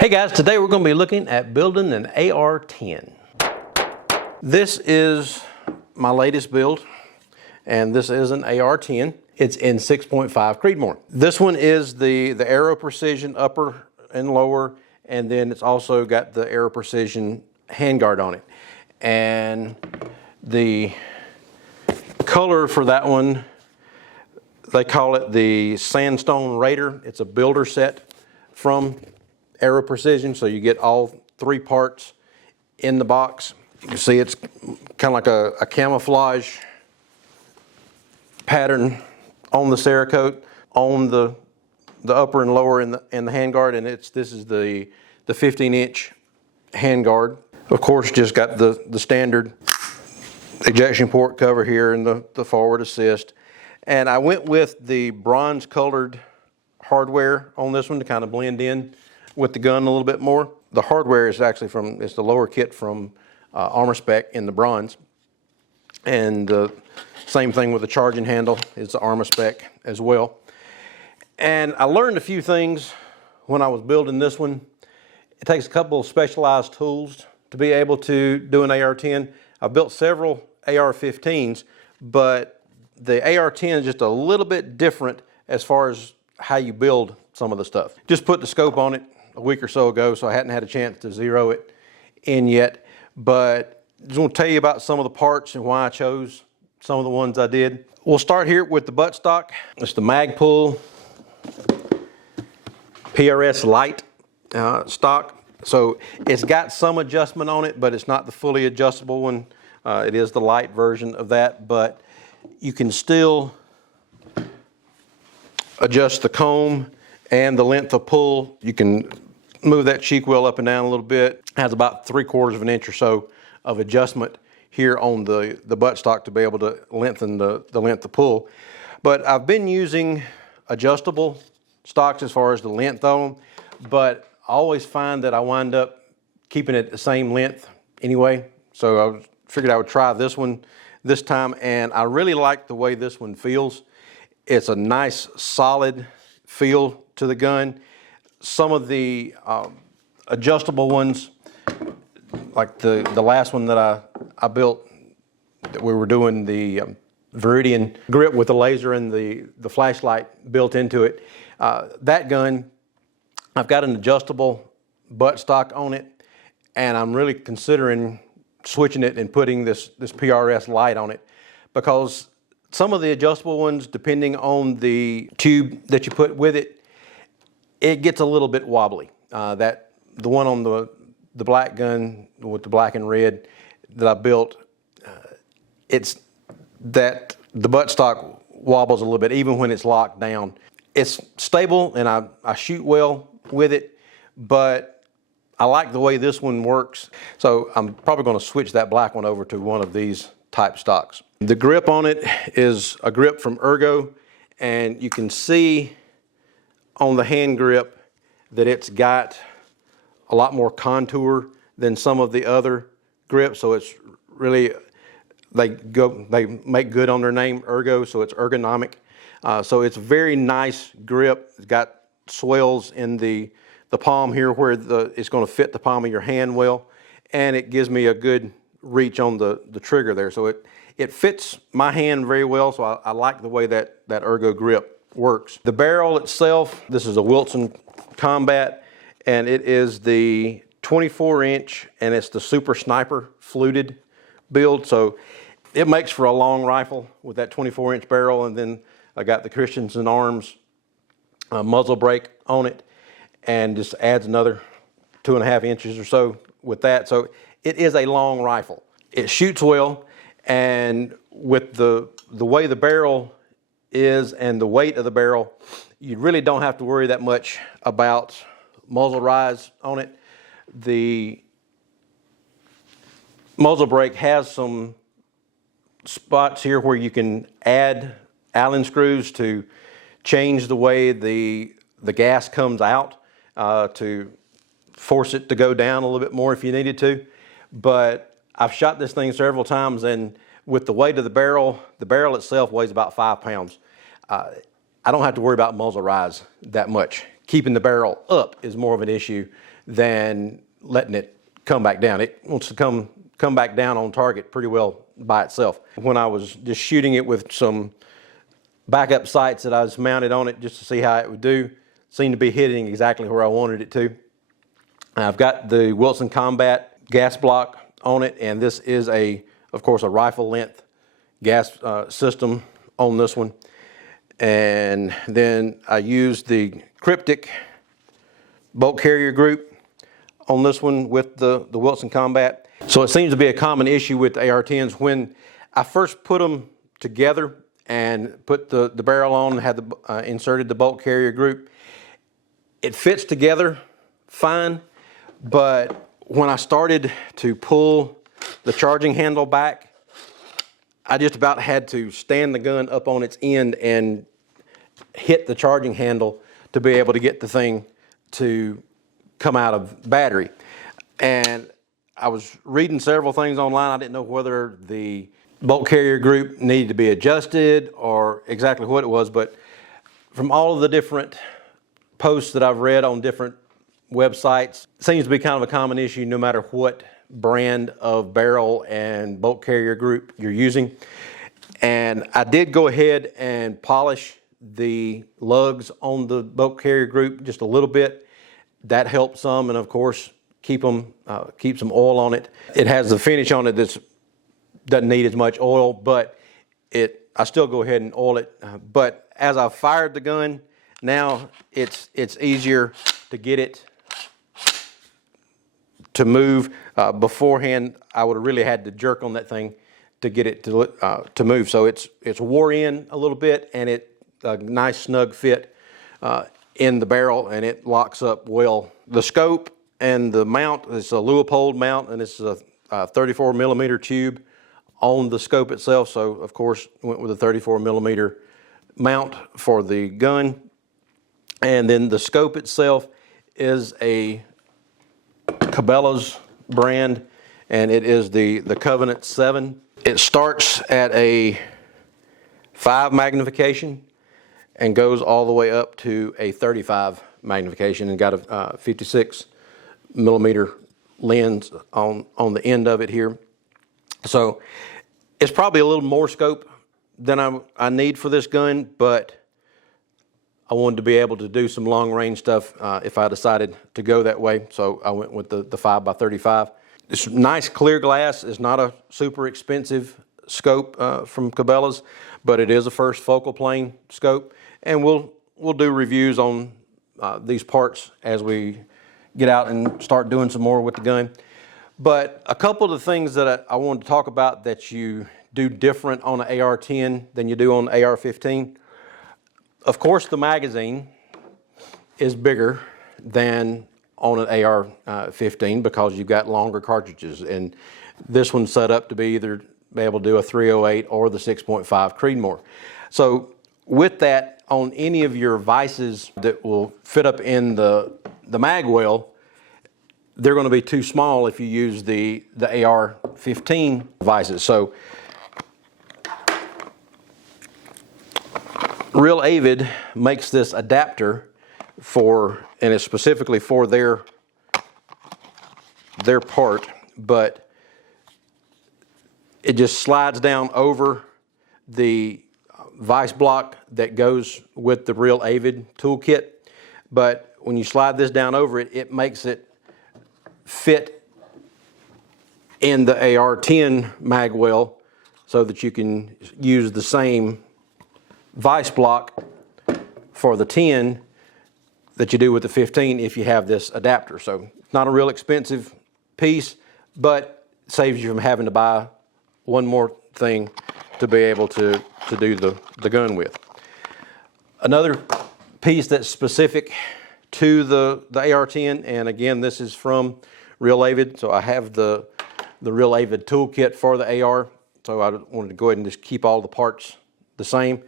Hey guys, today we're going to be looking at building an AR-10. This is my latest build, and this is an AR-10. It's in 6.5 Creedmoor. This one is the Aero Precision upper and lower, and then it's also got the Aero Precision handguard on it. And the color for that one, they call it the Sandstone Raider. It's a builder set from Aero Precision, so you get all three parts in the box. You see it's kind of like a camouflage pattern on the Cerakote, on the upper and lower in the handguard, and this is the 15-inch handguard. Of course, just got the standard ejection port cover here and the forward assist. And I went with the bronze colored hardware on this one to kind of blend in with the gun a little bit more. The hardware is actually it's the lower kit from Armor Spec in the bronze. And same thing with the charging handle, it's the Armor Spec as well. And I learned a few things when I was building this one. It takes a couple of specialized tools to be able to do an AR-10. I've built several AR-15s, but the AR-10 is just a little bit different as far as how you build some of the stuff. Just put the scope on it a week or so ago, so I hadn't had a chance to zero it in yet. But I just want to tell you about some of the parts and why I chose some of the ones I did. We'll start here with the buttstock. It's the Magpul PRS Lite stock. So it's got some adjustment on it, but it's not the fully adjustable one. It is the light version of that, but you can still adjust the comb and the length of pull. You can move that cheek well up and down a little bit. It has about 3/4 of an inch or so of adjustment here on the buttstock to be able to lengthen the length of pull. But I've been using adjustable stocks as far as the length of them, but I always find that I wind up keeping it the same length anyway. So I figured I would try this one this time, and I really like the way this one feels. It's a nice solid feel to the gun. Some of the adjustable ones, like the last one that I built, that we were doing the Viridian grip with the laser and the flashlight built into it. That gun, I've got an adjustable buttstock on it, and I'm really considering switching it and putting this PRS Lite on it, because some of the adjustable ones, depending on the tube that you put with it, it gets a little bit wobbly. The one on the black gun with the black and red that I built, it's that the buttstock wobbles a little bit even when it's locked down. It's stable and I shoot well with it, but I like the way this one works. So I'm probably going to switch that black one over to one of these type stocks. The grip on it is a grip from Ergo, and you can see on the hand grip that it's got a lot more contour than some of the other grips. So it's really, they make good on their name, Ergo, so it's ergonomic. So it's a very nice grip. It's got swells in the palm here where it's going to fit the palm of your hand well, and it gives me a good reach on the trigger there. So it fits my hand very well, so I like the way that Ergo grip works. The barrel itself, this is a Wilson Combat, and it is the 24-inch, and it's the Super Sniper fluted build, so it makes for a long rifle with that 24-inch barrel. And then I got the Christensen Arms muzzle brake on it, and just adds another 2.5 inches or so with that. So it is a long rifle. It shoots well, and with the way the barrel is and the weight of the barrel, you really don't have to worry that much about muzzle rise on it. The muzzle brake has some spots here where you can add Allen screws to change the way the gas comes out, to force it to go down a little bit more if you needed to. But I've shot this thing several times, and with the weight of the barrel itself weighs about 5 pounds. I don't have to worry about muzzle rise that much. Keeping the barrel up is more of an issue than letting it come back down. It wants to come back down on target pretty well by itself. When I was just shooting it with some backup sights that I was mounted on it just to see how it would do, seemed to be hitting exactly where I wanted it to. I've got the Wilson Combat gas block on it, and this is of course, a rifle length gas system on this one. And then I used the Cryptic bolt carrier group on this one with the Wilson Combat. So it seems to be a common issue with the AR-10s. When I first put them together and put the barrel on and had inserted the bolt carrier group, it fits together fine, but when I started to pull the charging handle back, I just about had to stand the gun up on its end and hit the charging handle to be able to get the thing to come out of battery. And I was reading several things online. I didn't know whether the bolt carrier group needed to be adjusted or exactly what it was, but from all of the different posts that I've read on different websites, it seems to be kind of a common issue no matter what brand of barrel and bolt carrier group you're using. And I did go ahead and polish the lugs on the bolt carrier group just a little bit. That helps some, and of course keep some oil on it. It has the finish on it that doesn't need as much oil, but I still go ahead and oil it. But as I've fired the gun, now it's easier to get it to move. Beforehand, I would have really had to jerk on that thing to get it to move. So it's wore in a little bit, and it's a nice snug fit in the barrel, and it locks up well. The scope and the mount is a Leupold mount, and it's a 34 millimeter tube on the scope itself. So of course went with a 34 millimeter mount for the gun. And then the scope itself is a Cabela's brand, and it is the Covenant 7. It starts at a 5 magnification and goes all the way up to a 35 magnification, and got a 56 millimeter lens on the end of it here. So it's probably a little more scope than I need for this gun, but I wanted to be able to do some long range stuff if I decided to go that way. So I went with the 5x35. This nice clear glass is not a super expensive scope from Cabela's, but it is a first focal plane scope. And we'll do reviews on these parts as we get out and start doing some more with the gun. But a couple of the things that I wanted to talk about that you do different on an AR-10 than you do on the AR-15. Of course, the magazine is bigger than on an AR-15 because you've got longer cartridges, and this one's set up to be either be able to do a 308 or the 6.5 Creedmoor. So with that, on any of your vices that will fit up in the mag well, they're going to be too small if you use the AR-15 vices. So Real Avid makes this adapter and it's specifically for their part, but it just slides down over the vice block that goes with the Real Avid toolkit. But when you slide this down over it, it makes it fit in the AR-10 mag well so that you can use the same vice block for the 10 that you do with the 15 if you have this adapter. So it's not a real expensive piece, but it saves you from having to buy one more thing to be able to do the gun with. Another piece that's specific to the AR-10, and again, this is from Real Avid, so I have the Real Avid toolkit for the AR, so I wanted to go ahead and just keep all the parts the same.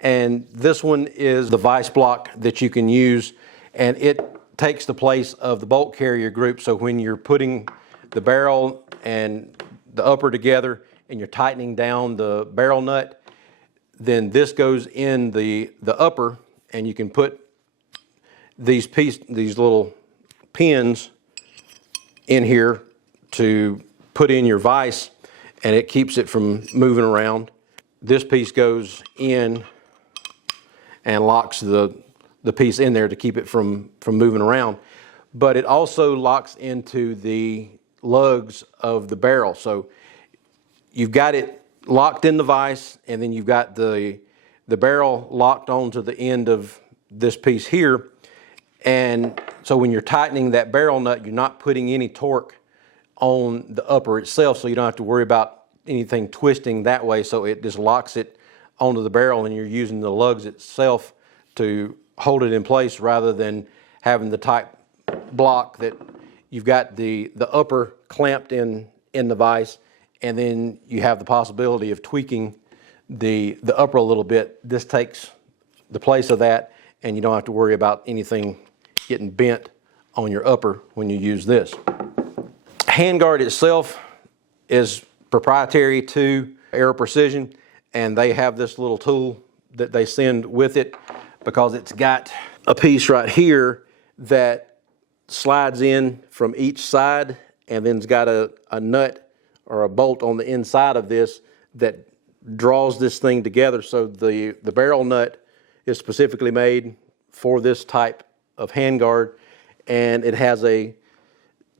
And this one is the vice block that you can use, and it takes the place of the bolt carrier group. So when you're putting the barrel and the upper together and you're tightening down the barrel nut, then this goes in the upper, and you can put these little pins in here to put in your vise, and it keeps it from moving around. This piece goes in and locks the piece in there to keep it from moving around. But it also locks into the lugs of the barrel. So you've got it locked in the vise, and then you've got the barrel locked onto the end of this piece here. And so when you're tightening that barrel nut, you're not putting any torque on the upper itself, so you don't have to worry about anything twisting that way. So it just locks it onto the barrel, and you're using the lugs itself to hold it in place rather than having the tight block that you've got the upper clamped in the vise, and then you have the possibility of tweaking the upper a little bit. This takes the place of that, and you don't have to worry about anything getting bent on your upper when you use this. Handguard itself is proprietary to Air Precision, and they have this little tool that they send with it, because it's got a piece right here that slides in from each side, and then it's got a nut or a bolt on the inside of this that draws this thing together. So the barrel nut is specifically made for this type of handguard, and it has a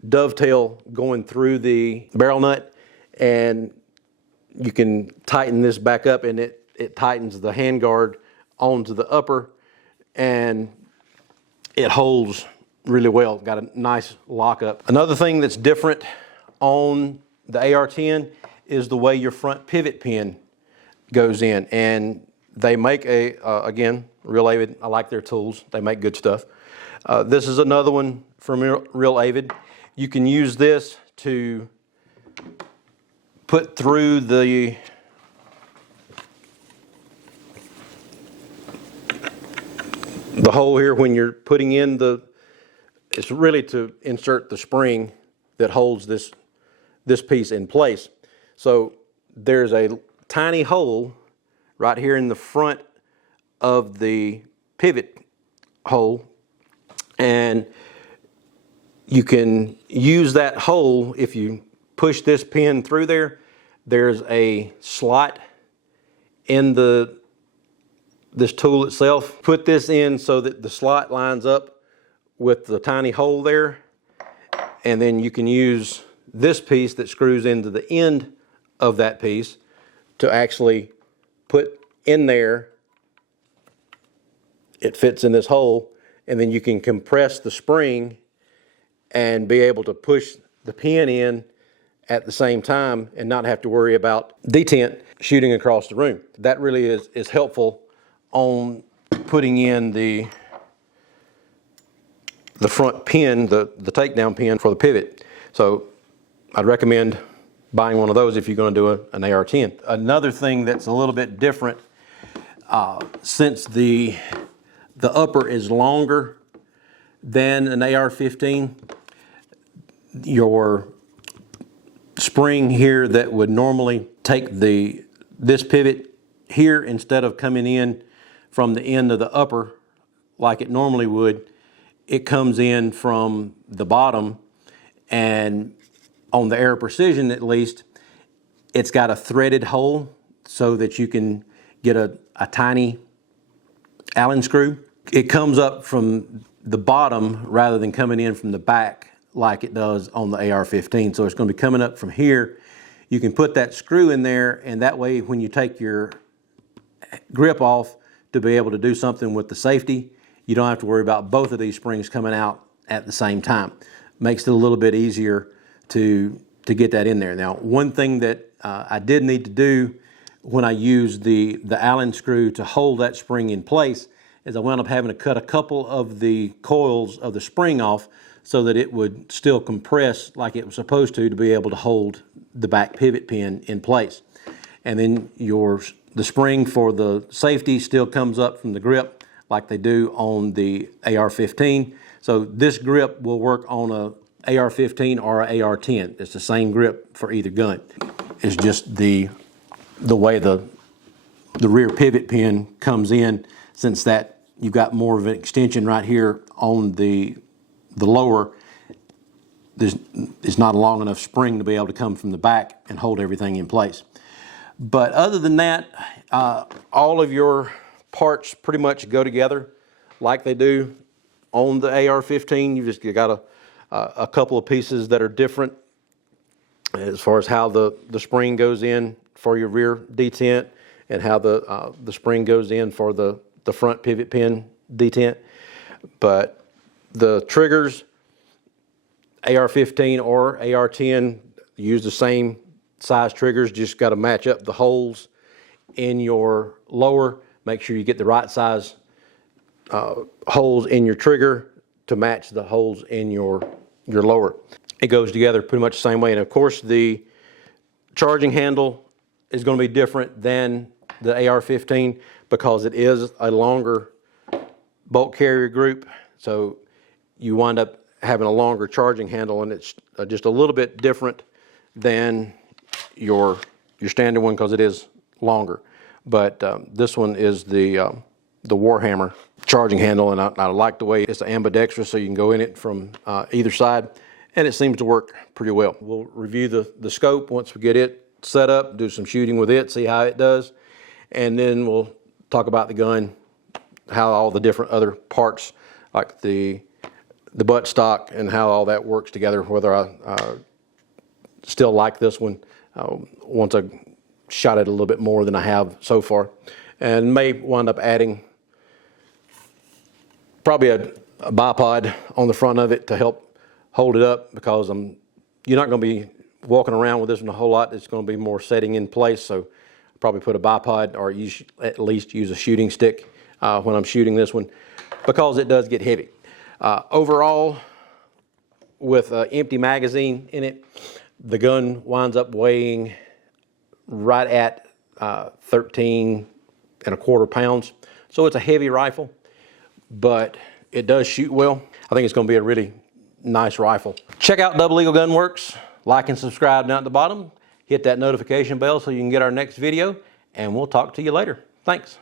dovetail going through the barrel nut, and you can tighten this back up, and it tightens the handguard onto the upper, and it holds really well. Got a nice lockup. Another thing that's different on the AR-10 is the way your front pivot pin goes in, and they make again, Real Avid. I like their tools. They make good stuff. This is another one from Real Avid. You can use this to put through the hole here when you're putting in it's really to insert the spring that holds this piece in place. So there's a tiny hole right here in the front of the pivot hole, and you can use that hole. If you push this pin through there, there's a slot in this tool itself. Put this in so that the slot lines up with the tiny hole there, and then you can use this piece that screws into the end of that piece to actually put in there. It fits in this hole, and then you can compress the spring and be able to push the pin in at the same time and not have to worry about detent shooting across the room. That really is helpful on putting in the front pin, the takedown pin for the pivot. So I'd recommend buying one of those if you're going to do an AR-10. Another thing that's a little bit different, since the upper is longer than an AR-15, your spring here that would normally take this pivot here, instead of coming in from the end of the upper like it normally would, it comes in from the bottom. And on the Air Precision, at least, it's got a threaded hole so that you can get a tiny Allen screw. It comes up from the bottom rather than coming in from the back like it does on the AR-15. So it's going to be coming up from here. You can put that screw in there, and that way when you take your grip off to be able to do something with the safety, you don't have to worry about both of these springs coming out at the same time. Makes it a little bit easier to get that in there. Now, one thing that I did need to do when I used the Allen screw to hold that spring in place is I wound up having to cut a couple of the coils of the spring off so that it would still compress like it was supposed to be able to hold the back pivot pin in place. And then the spring for the safety still comes up from the grip like they do on the AR-15. So this grip will work on a AR-15 or a AR-10. It's the same grip for either gun. It's just the way the rear pivot pin comes in, since that you've got more of an extension right here on the lower. it's not a long enough spring to be able to come from the back and hold everything in place. But other than that, all of your parts pretty much go together like they do on the AR-15. You got a couple of pieces that are different as far as how the spring goes in for your rear detent and how the spring goes in for the front pivot pin detent. But the triggers, AR-15 or AR-10, use the same size triggers, just got to match up the holes in your lower. Make sure you get the right size holes in your trigger to match the holes in your lower. It goes together pretty much the same way. And of course, the charging handle is going to be different than the AR-15 because it is a longer bolt carrier group. So you wind up having a longer charging handle, and it's just a little bit different than your standard one because it is longer. But this one is the Warhammer charging handle, and I like the way it's ambidextrous, so you can go in it from either side, and it seems to work pretty well. We'll review the scope once we get it set up, do some shooting with it, see how it does, and then we'll talk about the gun, how all the different other parts, like the butt stock and how all that works together, whether I still like this one once I shot it a little bit more than I have so far, and may wind up adding probably a bipod on the front of it to help hold it up, because you're not going to be walking around with this one a whole lot. It's going to be more setting in place, so I'll probably put a bipod or at least use a shooting stick when I'm shooting this one, because it does get heavy. Overall, with an empty magazine in it, the gun winds up weighing right at 13.25 pounds. So it's a heavy rifle, but it does shoot well. I think it's going to be a really nice rifle. Check out Double Eagle Gun Works. Like and subscribe down at the bottom. Hit that notification bell so you can get our next video, and we'll talk to you later. Thanks.